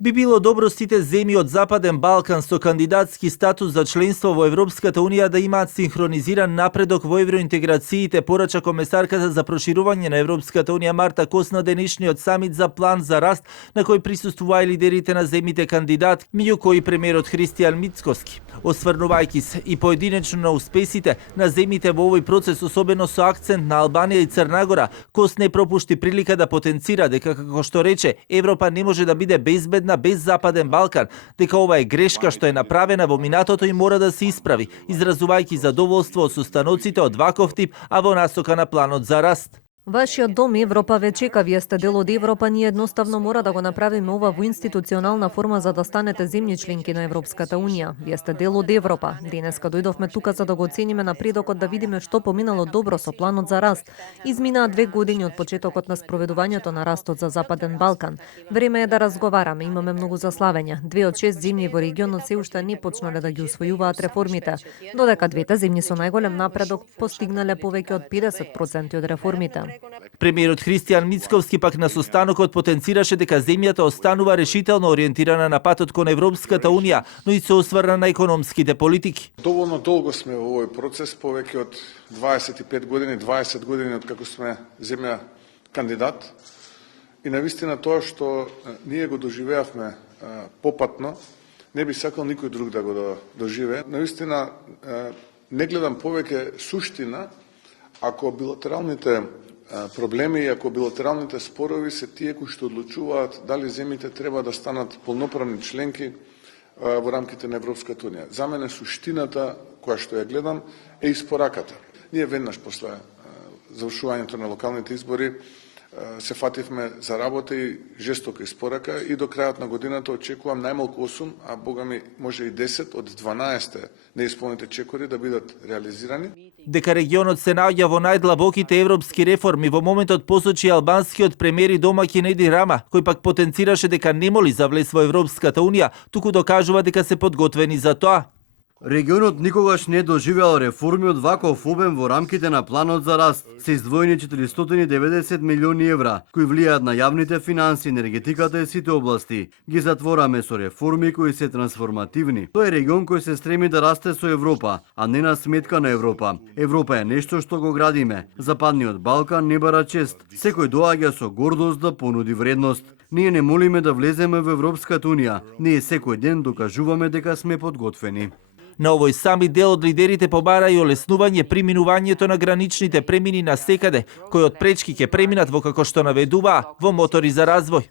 Би било добро сите земји од Западен Балкан со кандидатски статус за членство во Европската Унија да имаат синхронизиран напредок во евроинтеграциите, порача комесарката за проширување на Европската Унија Марта Кос на денешниот самит за план за раст, на кој присуствуваа лидерите на земјите кандидат, меѓу кои премиерот Христијан Мицкоски. Осврнувајќи се и поединечно на успесите на земјите во овој процес, особено со акцент на Албанија и Црна Гора, Кос не пропушти прилика да потенцира дека, како што рече, Европа не може да биде безбедна без Западен Балкан, дека ова е грешка што е направена во минатото и мора да се исправи, изразувајќи задоволство од состаноците од ваков тип, а во насока на планот за раст. Вашиот дом Европа ве чека, вие сте дел од Европа, ние едноставно мора да го направиме ова во институционална форма за да станете земји членки на Европската Унија. Вие сте дел од Европа. Денеска дојдовме тука за да го оцениме напредокот, да видиме што поминало добро со планот за раст. Изминаа 2 години од почетокот на спроведувањето на растот за Западен Балкан. Време е да разговараме, имаме многу заславења. 2 од 6 земји во регионот се уште не почнале да ги усвојуваат реформите, додека двете земји со најголем напредок постигнале повеќе од 50% од реформите. Премиерот Христијан Мицковски пак на состанокот потенцираше дека земјата останува решително ориентирана на патот кон Европската Унија, но и се осврна на економските политики. Доволно долго сме во овој процес, повеќе од 25 години, 20 години од како сме земја кандидат. И навистина тоа што ние го доживеавме попатно, не би сакал никој друг да го доживее. Навистина не гледам повеќе суштина ако билатералните проблеми и ако билатералните спорови се тие кои што одлучуваат дали земјите треба да станат полноправни членки во рамките на Европската Унија. За мене суштината која што ја гледам е испораката. Ние веднаш после завршувањето на локалните избори се фативме за работа и жестока испорака и до крајот на годината очекувам најмалку 8, а богами може и 10 од 12 неисполните чекори да бидат реализирани. Дека регионот се наоѓа во најдлабоките европски реформи, во моментот посочи албанскиот премиер и домаќин Еди Рама, кој пак потенцираше дека не моли за влез во Европската Унија, туку докажува дека се подготвени за тоа. Регионот никогаш не доживеал реформи од ваков обем во рамките на планот за раст. Се издвоени 490 милиони евра, кои влијаат на јавните финанси, енергетиката и сите области. Ги затвораме со реформи кои се трансформативни. Тој е регион кој се стреми да расте со Европа, а не на сметка на Европа. Европа е нешто што го градиме. Западниот Балкан не бара чест. Секој доаѓа со гордост да понуди вредност. Ние не молиме да влеземе во Европската Унија. Ние секој ден докажуваме дека сме подготвени. На овој самит дел од лидерите побара и олеснување приминувањето на граничните премини на секаде, кои од пречки ќе преминат во како што наведуваа во мотори за развој.